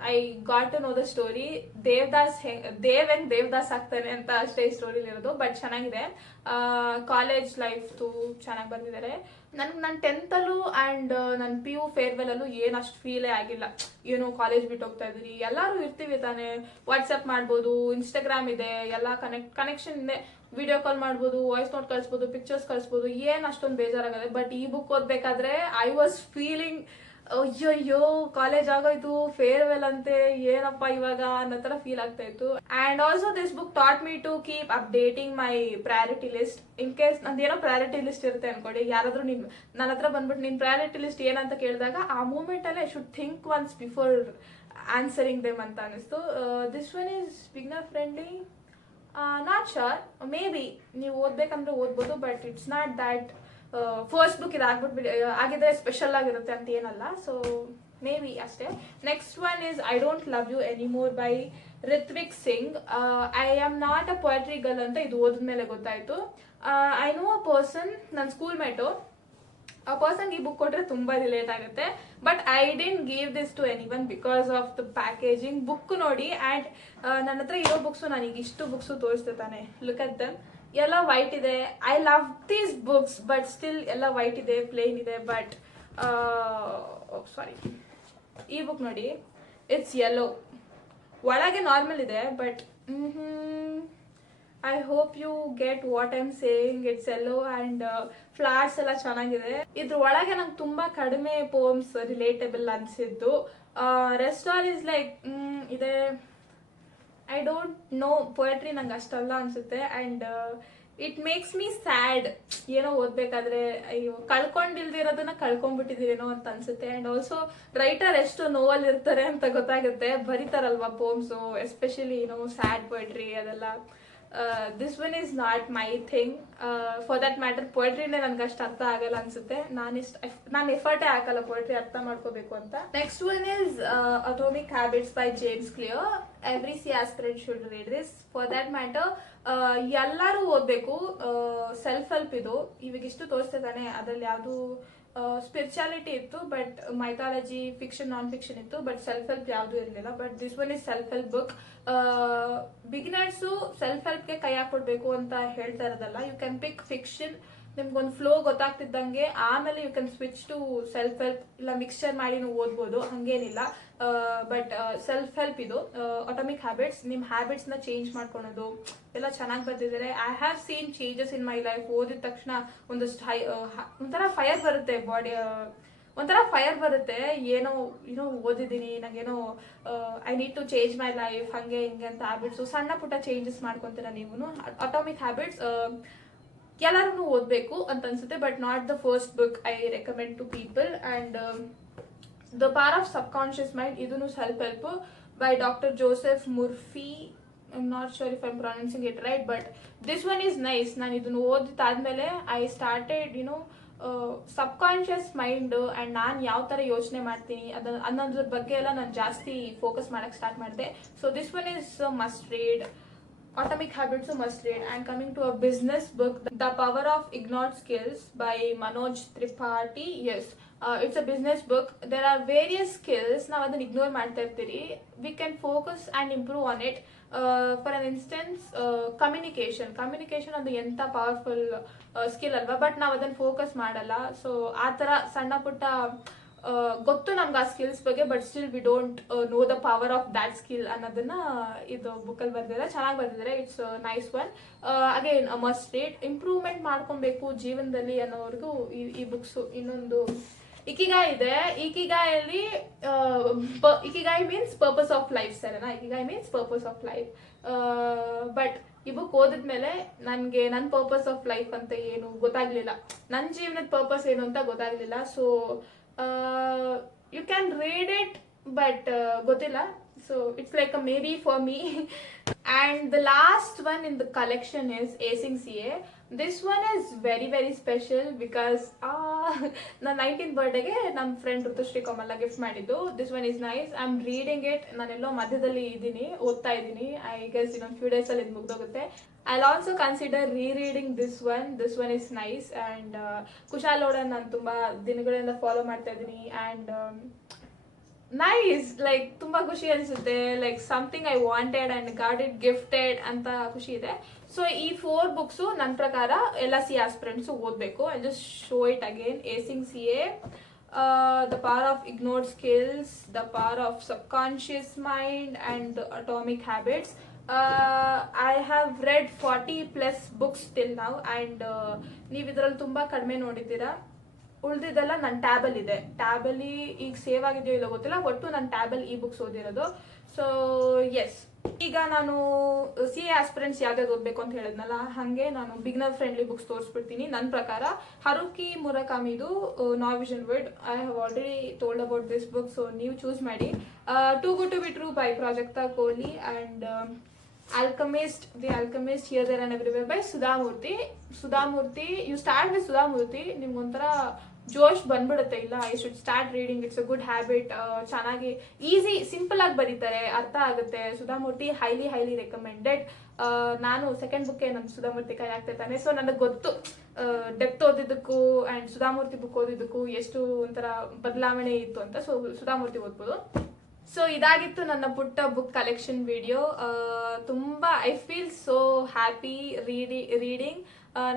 I got to know the story. Devdas ಆಗ್ತಾನೆ ಅಂತ ಅಷ್ಟೇ ಈ ಸ್ಟೋರಿ ಇರೋದು, ಬಟ್ ಚೆನ್ನಾಗಿದೆ. ಕಾಲೇಜ್ ಲೈಫ್ ಚೆನ್ನಾಗಿ ಬಂದಿದ್ದಾರೆ. ನನ್ನ 10th ಅಲ್ಲೂ ಅಂಡ್ ನನ್ನ PU ಫೇರ್ವೆಲ್ ಅಲ್ಲೂ ಏನ್ ಅಷ್ಟು ಫೀಲೇ ಆಗಿಲ್ಲ. ಏನೋ ಕಾಲೇಜ್ ಬಿಟ್ಟು ಹೋಗ್ತಾ ಇದೀರಿ, ಎಲ್ಲಾರು ಇರ್ತೀವಿ ತಾನೆ, ವಾಟ್ಸ್ಆಪ್ ಮಾಡ್ಬೋದು, ಇನ್ಸ್ಟಾಗ್ರಾಮ್ ಇದೆ, ಎಲ್ಲ ಕನೆಕ್ಷನ್ ಇದೆ, ವಿಡಿಯೋ ಕಾಲ್ ಮಾಡ್ಬೋದು, ವಾಯ್ಸ್ ನೋಟ್ ಕಳಿಸ್ಬೋದು, ಪಿಕ್ಚರ್ಸ್ ಕಳಿಸ್ಬೋದು, ಏನ್ ಅಷ್ಟೊಂದು ಬೇಜಾರಾಗದೆ. ಬಟ್ ಈ ಬುಕ್ ಓದ್ಬೇಕಾದ್ರೆ ಐ ವಾಸ್ ಫೀಲಿಂಗ್ ಅಯ್ಯಯ್ಯೋ ಕಾಲೇಜ್ ಆಗೋಯ್ತು, ಫೇರ್ವೆಲ್ ಅಂತೆ, ಏನಪ್ಪ ಇವಾಗ ಅನ್ನೋ ತರ ಫೀಲ್ ಆಗ್ತಾ ಇತ್ತು. And also this book taught me to keep updating my priority list. In case ನಂದೇನೋ ಪ್ರಯಾರಿಟಿ ಲಿಸ್ಟ್ ಇರುತ್ತೆ ಅನ್ಕೊಡಿ, ಯಾರಾದ್ರೂ ನನ್ನ ಹತ್ರ ಬಂದ್ಬಿಟ್ಟು ನಿನ್ ಪ್ರಯಾರಿಟಿ ಲಿಸ್ಟ್ ಏನಂತ ಕೇಳಿದಾಗ ಆ ಮೂಮೆಂಟ್ ಅಲ್ಲೇ I should think once before answering them ಅಂತ ಅನಿಸ್ತು. This one is beginner friendly, not sure, maybe ನೀವು ಓದ್ಬೇಕಂದ್ರೆ ಓದ್ಬೋದು, but it's not that first book ಇದು ಆಗಿದ್ರೆ ಸ್ಪೆಷಲ್ ಆಗಿರುತ್ತೆ ಅಂತ ಏನಲ್ಲ. ಸೊ ಮೇ ಬಿ ಅಷ್ಟೇ. Next one is I don't love you anymore by Rithvik Singh. I am not a poetry girl ಅಂತ ಇದು ಓದಿದ್ಮೇಲೆ ಗೊತ್ತಾಯ್ತು. ಐ ನೋ ಅ ಪರ್ಸನ್, ನನ್ನ ಸ್ಕೂಲ್ ಮೇಟು, ಆ ಪರ್ಸನ್ಗೆ ಈ ಬುಕ್ ಕೊಟ್ಟರೆ ತುಂಬ ರಿಲೇಟ್ ಆಗುತ್ತೆ. But I didn't give this to anyone because of the packaging. Book ನೋಡಿ, ಆ್ಯಂಡ್ ನನ್ನ ಹತ್ರ ಇರೋ ಬುಕ್ಸು, ನನಗೆ ಇಷ್ಟು ಬುಕ್ಸು ತೋರಿಸ್ತಾನೆ, ಲುಕ್ ಅಟ್ ದಮ್. ಎಲ್ಲ ವೈಟ್ ಇದೆ. I love these books, but still ಎಲ್ಲ ವೈಟ್ ಇದೆ, ಪ್ಲೇನ್ ಇದೆ. ಬಟ್ ಸಾರಿ, ಈ ಬುಕ್ ನೋಡಿ, ಇಟ್ಸ್ ಯೆಲ್ಲೋ, ಒಳಗೆ ನಾರ್ಮಲ್ ಇದೆ, but I hope you get what I am saying. It's yellow and flowers ಎಲ್ಲ ಚೆನ್ನಾಗಿದೆ. ಇದ್ರ ಒಳಗೆ ನಂಗೆ ತುಂಬ ಕಡಿಮೆ ಪೋಮ್ಸ್ ರಿಲೇಟಬಲ್ ಅನಿಸಿದ್ದು. ರೆಸ್ಟ್ ಆಲ್ ಇಸ್ ಲೈಕ್ ಇದೆ. ಐ ಡೋಂಟ್ ನೋ, ಪೊಯಟ್ರಿ ನಂಗೆ ಅಷ್ಟಲ್ಲ ಅನ್ಸುತ್ತೆ. And it makes me sad. ಏನೋ ಓದ್ಬೇಕಾದ್ರೆ ಅಯ್ಯೋ ಕಳ್ಕೊಂಡಿಲ್ದಿರೋದನ್ನ ಕಳ್ಕೊಂಡ್ಬಿಟ್ಟಿದ್ದೀರೇನೋ ಅಂತ ಅನ್ಸುತ್ತೆ. ಆ್ಯಂಡ್ ಆಲ್ಸೋ ರೈಟರ್ ಎಷ್ಟು ನೋವಲ್ಲಿ ಇರ್ತಾರೆ ಅಂತ ಗೊತ್ತಾಗುತ್ತೆ, ಬರೀತಾರಲ್ವಾ ಪೋಮ್ಸು, ಎಸ್ಪೆಷಲಿ ಸ್ಯಾಡ್ ಪೊಯಟ್ರಿ ಅದೆಲ್ಲ. This one is not my thing. For that matter ಪೊಯಟ್ರಿನೇ ನನ್ಗೆ ಅಷ್ಟು ಅರ್ಥ ಆಗಲ್ಲ ಅನ್ಸುತ್ತೆ. ನಾನು ಎಫರ್ಟೇ ಹಾಕಲ್ಲ ಪೊಯಟ್ರಿ ಅರ್ಥ ಮಾಡ್ಕೋಬೇಕು ಅಂತ. Next one is atomic habits by James clear. Every C aspirant should read this. For that matter ಎಲ್ಲರೂ ಓದಬೇಕು. ಸೆಲ್ಫ್ ಹೆಲ್ಪ್ ಇದು. ಇವಾಗ ಇಷ್ಟು ತೋರಿಸ್ತಿದ್ದಾನೆ, ಅದರಲ್ಲಿ ಯಾವುದು ಸ್ಪಿರಿಚುಯಾಲಿಟಿ ಇತ್ತು, but mythology, fiction, non fiction ಇತ್ತು, ಬಟ್ ಸೆಲ್ಫ್ ಹೆಲ್ಪ್ ಯಾವುದು ಇರಲಿಲ್ಲ. But this one is self help book. Beginners self ಹೆಲ್ಪ್ಗೆ ಕೈ ಹಾಕೊಡ್ಬೇಕು ಅಂತ ಹೇಳ್ತಾ ಇರೋದಲ್ಲ. ಯು ಕ್ಯಾನ್ ಪಿಕ್ ಫಿಕ್ಷನ್, ನಿಮ್ಗೊಂದು ಫ್ಲೋ ಗೊತ್ತಾಗ್ತಿದ್ದಂಗೆ ಆಮೇಲೆ you can switch to self help, ಇಲ್ಲ ಮಿಕ್ಸ್ಚರ್ ಮಾಡಿ ನೀವು ಓದ್ಬೋದು, ಹಂಗೇನಿಲ್ಲ. ಬಟ್ ಸೆಲ್ಫ್ ಹೆಲ್ಪ್ ಇದು. ಅಟೋಮಿಕ್ ಹ್ಯಾಬಿಟ್ಸ್, ನಿಮ್ಮ ಹ್ಯಾಬಿಟ್ಸ್ನ ಚೇಂಜ್ ಮಾಡ್ಕೊಳೋದು ಎಲ್ಲ ಚೆನ್ನಾಗಿ ಬರ್ತಿದ್ದಾರೆ. I have seen changes in my life. ಓದಿದ ತಕ್ಷಣ ಒಂದಷ್ಟು ಒಂಥರ ಫೈರ್ ಬರುತ್ತೆ ಬಾಡಿ, ಒಂಥರ ಫೈರ್ ಬರುತ್ತೆ. ಏನೋ ಓದಿದ್ದೀನಿ, ನಂಗೇನೋ I need to change my life, ಹಂಗೆ ಹಿಂಗೆ ಅಂತ ಹ್ಯಾಬಿಟ್ಸು ಸಣ್ಣ ಪುಟ್ಟ ಚೇಂಜಸ್ ಮಾಡ್ಕೊತೀರ ನೀವು. ಅಟಾಮಿಕ್ ಹ್ಯಾಬಿಟ್ಸ್ ಎಲ್ಲರೂ ಓದಬೇಕು ಅಂತ ಅನ್ಸುತ್ತೆ, but not the first book I recommend to people. And the power of subconscious mind, ಇದೂ self help by doctor Joseph Murphy. I am not sure if I am pronouncing it right, but this one is nice. ನಾನು ಇದನ್ನು ಓದಿದ್ದಾದ್ಮೇಲೆ I started subconscious mind and ನಾನು ಯಾವ ಥರ ಯೋಚನೆ ಮಾಡ್ತೀನಿ ಅನ್ನೋದ್ರ ಬಗ್ಗೆ ಎಲ್ಲ ನಾನು ಜಾಸ್ತಿ ಫೋಕಸ್ ಮಾಡೋಕ್ಕೆ ಸ್ಟಾರ್ಟ್ ಮಾಡಿದೆ. So this one is must read. Atomic Habits must read. And coming to a business book, The Power of Ignored Skills by Manoj Tripathi. Yes, it's a business book. There are various skills ನಾವು ಅದನ್ನ ignore ಮಾಡ್ತಾ ಇರ್ತೀರಿ. We can focus and improve on it. For an instance, communication ಅದು ಎಂಥ powerful skill ಅಲ್ವಾ, but ನಾವು ಅದನ್ನ focus ಮಾಡಲ್ಲ. ಸೊ ಆ ಥರ ಸಣ್ಣ ಪುಟ್ಟ ಗೊತ್ತು ನಮ್ಗೆ ಆ ಸ್ಕಿಲ್ಸ್ ಬಗ್ಗೆ, but still we don't know the power of that skill ಅನ್ನೋದನ್ನ ಇದು ಬುಕ್ಕಲ್ಲಿ ಬರ್ದಿದ್ದಾರೆ, ಚೆನ್ನಾಗಿ ಬರ್ದಿದ್ದಾರೆ. It's nice one. Again must read. Improvement ಮಾಡ್ಕೊಬೇಕು ಜೀವನದಲ್ಲಿ ಅನ್ನೋವರೆಗೂ ಈ ಬುಕ್ಸು. ಇನ್ನೊಂದು ಇಕಿಗಾಯ್ ಇದೆ. ಇಕಿಗಾಯಲ್ಲಿ ikigai means purpose of life, ಸರಿನಾ? Ikigai means purpose of life. But ಈ ಬುಕ್ ಓದಿದ್ಮೇಲೆ ನನಗೆ ನನ್ನ ಪರ್ಪಸ್ ಆಫ್ ಲೈಫ್ ಅಂತ ಏನು ಗೊತ್ತಾಗ್ಲಿಲ್ಲ, ನನ್ನ ಜೀವನದ ಪರ್ಪಸ್ ಏನು ಅಂತ ಗೊತ್ತಾಗ್ಲಿಲ್ಲ. So you can read it, but ಗೊತ್ತಿಲ್ಲ. So it's like a maybe for me. And the last one in the collection is Acing CA. This one is very very special because ನನ್ನ 19th ಬರ್ಡೇಗೆ ನಮ್ಮ friend Rithushree Kamala gift ಮಾಡಿದ್ದು. This one is nice. I am reading it. ನಾನೆಲ್ಲೋ ಮಧ್ಯದಲ್ಲಿ ಇದ್ದೀನಿ, ಓದ್ತಾ ಇದ್ದೀನಿ. I guess ಇನ್ನೊಂದು ಫ್ಯೂ ಡೇಸಲ್ಲಿ ಇದು ಮುಗ್ದೋಗುತ್ತೆ. I'll also consider rereading this one. This one is nice. And Kushal ಲೋಡನ್ ನಾನು ತುಂಬ ದಿನಗಳಿಂದ ಫಾಲೋ ಮಾಡ್ತಾ ಇದ್ದೀನಿ. ಆ್ಯಂಡ್ ನೈಸ್, ಲೈಕ್ ತುಂಬ ಖುಷಿ ಅನಿಸುತ್ತೆ. Like something I wanted and got it gifted ಅಂತ ಖುಷಿ ಇದೆ. ಸೊ ಈ 4 ಬುಕ್ಸು ನನ್ನ ಪ್ರಕಾರ ಎಲ್ಲ ಸಿ ಆಸ್ಪಿರೆಂಟ್ಸು ಓದಬೇಕು. I just show it again. Acing CA, The Power of Ignored Skills, The Power of Subconscious Mind, and Atomic Habits. I have read 40+ books till now, and ನೀವು ಇದರಲ್ಲಿ ತುಂಬ ಕಡಿಮೆ ನೋಡಿದ್ದೀರಾ. ಉಳಿದಿದ್ದೆಲ್ಲ ನನ್ನ ಟ್ಯಾಬಲ್ಲಿ ಇದೆ. ಟ್ಯಾಬಲ್ಲಿ ಈಗ ಸೇವ್ ಆಗಿದೆಯೋ ಇಲ್ಲ ಗೊತ್ತಿಲ್ಲ, ಒಟ್ಟು ನನ್ನ ಟ್ಯಾಬಲ್ಲಿ ಈ ಬುಕ್ಸ್ ಓದಿರೋದು. ಸೊ ಎಸ್, ಈಗ ನಾನು ಸಿ ಎ ಆಸ್ಪಿರೆಂಟ್ಸ್ ಯಾವ್ದಾವ್ದು ಓದಬೇಕು ಅಂತ ಹೇಳಿದ್ನಲ್ಲ, ಹಾಗೆ ನಾನು ಬಿಗ್ನರ್ ಫ್ರೆಂಡ್ಲಿ ಬುಕ್ಸ್ ತೋರಿಸ್ಬಿಡ್ತೀನಿ. ನನ್ನ ಪ್ರಕಾರ ಹರುಕಿ ಮುರಕಾಮಿದು ನಾವಿಷನ್ word, I have already told about this book, so ನೀವು ಚೂಸ್ ಮಾಡಿ. Too good to be true by Prajakta Koli and Alchemist, The Alchemist, Here, There and Everywhere by Sudha Murthy. Sudha Murthy, you start with Sudha Murthy, ನಿಮ್ಗೊಂಥರ ಜೋಶ್ ಬಂದ್ಬಿಡುತ್ತೆ. ಇಲ್ಲ, I should start reading, it's a good habit. ಚೆನ್ನಾಗಿ easy simple ಆಗಿ ಬರೀತಾರೆ, ಅರ್ಥ ಆಗುತ್ತೆ. Sudha Murthy highly recommended. ನಾನು second ಬುಕ್ಕೆ ನನ್ನ ಸುಧಾಮೂರ್ತಿ ಕೈ ಆಗ್ತಿರ್ತಾನೆ, ಸೊ ನನಗೆ ಗೊತ್ತು ಡೆಪ್ತ್ ಓದಿದ್ದಕ್ಕೂ ಆ್ಯಂಡ್ ಸುಧಾಮೂರ್ತಿ ಬುಕ್ ಓದಿದ್ದಕ್ಕೂ ಎಷ್ಟು ಒಂಥರ ಬದಲಾವಣೆ ಇತ್ತು ಅಂತ. ಸೊ ಸುಧಾಮೂರ್ತಿ ಓದ್ಬೋದು. ಸೊ ಇದಾಗಿತ್ತು ನನ್ನ ಪುಟ್ಟ ಬುಕ್ ಕಲೆಕ್ಷನ್ ವಿಡಿಯೋ. ತುಂಬ I feel so happy reading.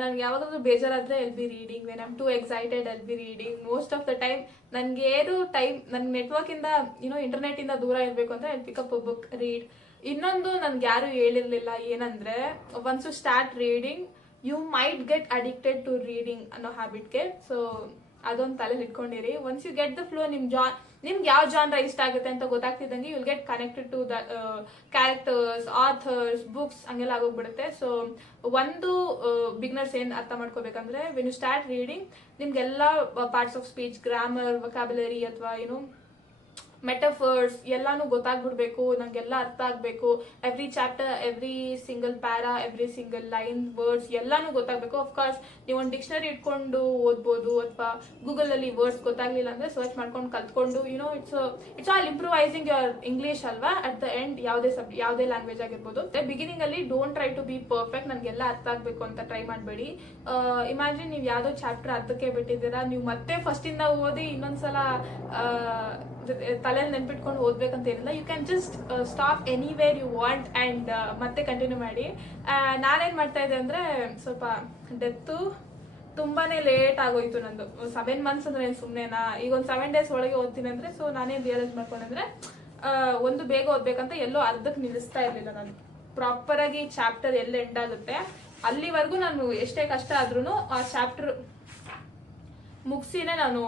ನನಗೆ ಯಾವಾಗಾದ್ರೂ ಬೇಜಾರಾದರೆ I'll be reading, when I'm too excited I'll be reading. Most of the time ನನಗೆ ಏನು ಟೈಮ್ ನನ್ನ ನೆಟ್ವರ್ಕಿಂದ ಇಂಟರ್ನೆಟ್ಟಿಂದ ದೂರ ಇರಬೇಕು ಅಂದರೆ I pick up a book, read. ಇನ್ನೊಂದು ನನ್ಗೆ ಯಾರು ಹೇಳಿರಲಿಲ್ಲ ಏನಂದರೆ, once you start reading you might get addicted to reading ಅನ್ನೋ ಹ್ಯಾಬಿಟ್ಗೆ. ಸೊ ಅದೊಂದು ತಲೆಯಲ್ಲಿ ಇಟ್ಕೊಂಡಿರಿ. Once you get the flow, ನಿಮ್ಗೆ ಯಾವ ಜಾನ್ರ ಇಷ್ಟ ಆಗುತ್ತೆ ಅಂತ ಗೊತ್ತಾಗ್ತಿದ್ದಂಗೆ you will get connected to the characters, authors, books ಹಂಗೆಲ್ಲ ಆಗೋಗ್ಬಿಡುತ್ತೆ. ಸೊ ಒಂದು ಬಿಗ್ನರ್ಸ್ ಏನು ಅರ್ಥ ಮಾಡ್ಕೋಬೇಕಂದ್ರೆ, ವೆನ್ ಯು ಸ್ಟಾರ್ಟ್ ರೀಡಿಂಗ್ ನಿಮ್ಗೆಲ್ಲ parts of speech, grammar, vocabulary ಅಥವಾ ಮೆಟಫರ್ಸ್ ಎಲ್ಲಾನು ಗೊತ್ತಾಗ್ಬಿಡ್ಬೇಕು, ನಂಗೆಲ್ಲ ಅರ್ಥ ಆಗ್ಬೇಕು. Every chapter, every single para, every single line, words ಎಲ್ಲಾನು ಗೊತ್ತಾಗ್ಬೇಕು. ಅಫ್ಕೋರ್ಸ್ ನೀವು ಒಂದು ಡಿಕ್ಷನರಿ ಇಟ್ಕೊಂಡು ಓದ್ಬೋದು, ಅಥವಾ ಗೂಗಲ್ ಅಲ್ಲಿ ವರ್ಡ್ಸ್ ಗೊತ್ತಾಗ್ಲಿಲ್ಲ ಅಂದ್ರೆ ಸರ್ಚ್ ಮಾಡ್ಕೊಂಡು ಕಲ್ತ್ಕೊಂಡು it's all improvising your English ಅಲ್ವಾ. ಅಟ್ ದ ಎಂಡ್ ಯಾವುದೇ ಲ್ಯಾಂಗ್ವೇಜ್ ಆಗಿರ್ಬೋದು. ಬಿಗಿನಿಂಗ್ ಅಲ್ಲಿ don't try to be perfect, ನನ್ಗೆಲ್ಲ ಅರ್ಥ ಆಗ್ಬೇಕು ಅಂತ ಟ್ರೈ ಮಾಡಬೇಡಿ. ಇಮ್ಯಾಜಿನ್ ನೀವು ಯಾವ್ದೋ ಚಾಪ್ಟರ್ ಅರ್ಧಕ್ಕೆ ಬಿಟ್ಟಿದ್ದೀರಾ, ನೀವು ಮತ್ತೆ ಫಸ್ಟ್ ಇಂದ ಓದಿ ಇನ್ನೊಂದ್ಸಲ ತಲೆಯಲ್ಲಿ ನೆನ್ಪಿಟ್ಕೊಂಡು ಓದ್ಬೇಕಂತ ಏನಿಲ್ಲ. You can just stop anywhere you want and ಮತ್ತೆ ಕಂಟಿನ್ಯೂ ಮಾಡಿ. ನಾನೇನು ಮಾಡ್ತಾ ಇದ್ದೆ ಅಂದರೆ, ಸ್ವಲ್ಪ ಡೆತ್ತು ತುಂಬಾನೇ ಲೇಟ್ ಆಗೋಯ್ತು ನಂದು. 7 months ಅಂದ್ರೆ ಸುಮ್ಮನೆನಾ, ಈಗ ಒಂದು 7 days ಒಳಗೆ ಓದ್ತೀನಿ ಅಂದರೆ. ಸೊ ನಾನೇನು ರಿಯಲೈಸ್ ಮಾಡ್ಕೊಂಡ್ರೆ, ಒಂದು ಬೇಗ ಓದ್ಬೇಕಂತ ಎಲ್ಲೋ ಅರ್ಧಕ್ಕೆ ನಿಲ್ಲಿಸ್ತಾ ಇರಲಿಲ್ಲ ನಾನು. ಪ್ರಾಪರಾಗಿ ಚಾಪ್ಟರ್ ಎಲ್ಲಿ ಎಂಡ್ ಆಗುತ್ತೆ ಅಲ್ಲಿವರೆಗೂ ನಾನು ಎಷ್ಟೇ ಕಷ್ಟ ಆದ್ರೂ ಆ ಚಾಪ್ಟರ್ ಮುಗಿಸಿನೇ ನಾನು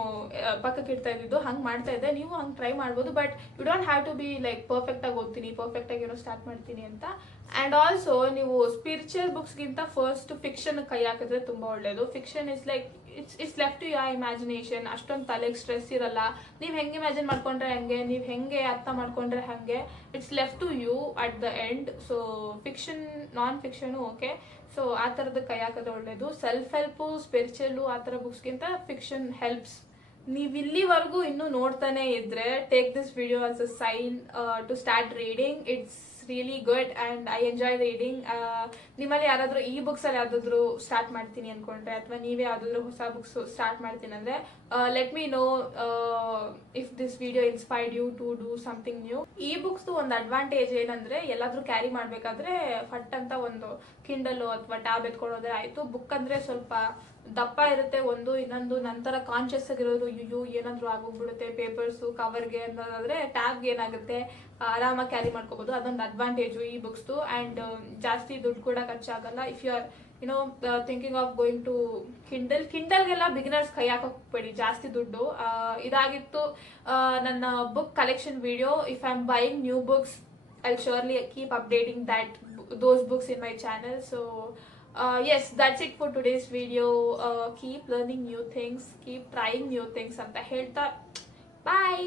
ಪಕ್ಕಕ್ಕೆ ಇಡ್ತಾ ಇದ್ದಿದ್ದು. ಹಂಗೆ ಮಾಡ್ತಾ ಇದ್ದೆ, ನೀವು ಹಂಗೆ ಟ್ರೈ ಮಾಡ್ಬೋದು. But you don't have to be like ಪರ್ಫೆಕ್ಟಾಗಿ ಓದ್ತೀನಿ, ಪರ್ಫೆಕ್ಟಾಗಿರೋ ಸ್ಟಾರ್ಟ್ ಮಾಡ್ತೀನಿ ಅಂತ. ಆ್ಯಂಡ್ ಆಲ್ಸೋ ನೀವು ಸ್ಪಿರಿಚುವಲ್ ಬುಕ್ಸ್ಗಿಂತ ಫಸ್ಟ್ ಫಿಕ್ಷನ್ ಕೈ ಹಾಕಿದ್ರೆ ತುಂಬ ಒಳ್ಳೆಯದು. Fiction is like it's left to your imagination. ಅಷ್ಟೊಂದು ತಲೆಗೆ ಸ್ಟ್ರೆಸ್ ಇರಲ್ಲ. ನೀವು ಹೆಂಗೆ ಇಮ್ಯಾಜಿನ್ ಮಾಡ್ಕೊಂಡ್ರೆ ಹಂಗೆ, ನೀವು ಹೆಂಗೆ ಅರ್ಥ ಮಾಡ್ಕೊಂಡ್ರೆ ಹಾಗೆ, it's left to you at the end. So fiction, non fiction okay. So ಆ ಥರದ ಕೈ ಹಾಕೋದು ಒಳ್ಳೇದು. ಸೆಲ್ಫ್ ಹೆಲ್ಪು, ಸ್ಪಿರಿಚುವಲ್ಲು ಆ ಥರ ಬುಕ್ಸ್ಗಿಂತ ಫಿಕ್ಷನ್ ಹೆಲ್ಪ್ಸ್. ನೀವು ಇಲ್ಲಿವರೆಗೂ ಇನ್ನೂ ನೋಡ್ತಾನೆ ಇದ್ರೆ, take this video as a sign to start reading. It's really good and I enjoy reading. ನಿಮ್ಮಲ್ಲಿ ಯಾರಾದರೂ ಈ ಬುಕ್ಸಲ್ಲಿ ಯಾವುದಾದ್ರೂ ಸ್ಟಾರ್ಟ್ ಮಾಡ್ತೀನಿ ಅಂದ್ಕೊಂಡ್ರೆ, ಅಥವಾ ನೀವೇ ಯಾವುದಾದ್ರೂ ಹೊಸ ಬುಕ್ಸ್ ಸ್ಟಾರ್ಟ್ ಮಾಡ್ತೀನಿ ಅಂದರೆ, let me know if this video inspired you to do something new. ಈ ಬುಕ್ಸ್ದು ಒಂದು ಅಡ್ವಾಂಟೇಜ್ ಏನಂದರೆ, ಎಲ್ಲಾದರೂ ಕ್ಯಾರಿ ಮಾಡಬೇಕಾದ್ರೆ ಫಟ್ ಅಂತ ಒಂದು ಕಿಂಡಲ್ಲು ಅಥವಾ ಟ್ಯಾಬ್ ಎತ್ಕೊಳ್ಳೋದೇ ಆಯಿತು. ಬುಕ್ ಅಂದರೆ ಸ್ವಲ್ಪ ದಪ್ಪ ಇರುತ್ತೆ ಒಂದು. ಇನ್ನೊಂದು ನಂತರ ಕಾನ್ಶಿಯಸ್ ಆಗಿರೋದು, ಏನಾದರೂ ಆಗೋಗ್ಬಿಡುತ್ತೆ ಪೇಪರ್ಸು ಕವರ್ಗೆ ಅನ್ನೋದಾದ್ರೆ, ಟ್ಯಾಬ್ಗೆ ಏನಾಗುತ್ತೆ ಆರಾಮಾಗಿ ಕ್ಯಾರಿ ಮಾಡ್ಕೋಬೋದು. ಅದೊಂದು ಅಡ್ವಾಂಟೇಜು ಈ ಬುಕ್ಸ್ದು. ಆ್ಯಂಡ್ ಜಾಸ್ತಿ ದುಡ್ಡು ಕೂಡ ಖರ್ಚಾಗಲ್ಲ. If you are thinking of going to ಕಿಂಡಲ್ಗೆಲ್ಲ ಬಿಗಿನರ್ಸ್ ಕೈ ಹಾಕೋಬೇಡಿ, ಜಾಸ್ತಿ ದುಡ್ಡು. ಇದಾಗಿತ್ತು ನನ್ನ book collection video. If I am buying new books, I'll surely keep updating those books in my channel. So yes, that's it for today's video. Keep learning new things, keep trying new things anta helta. Bye.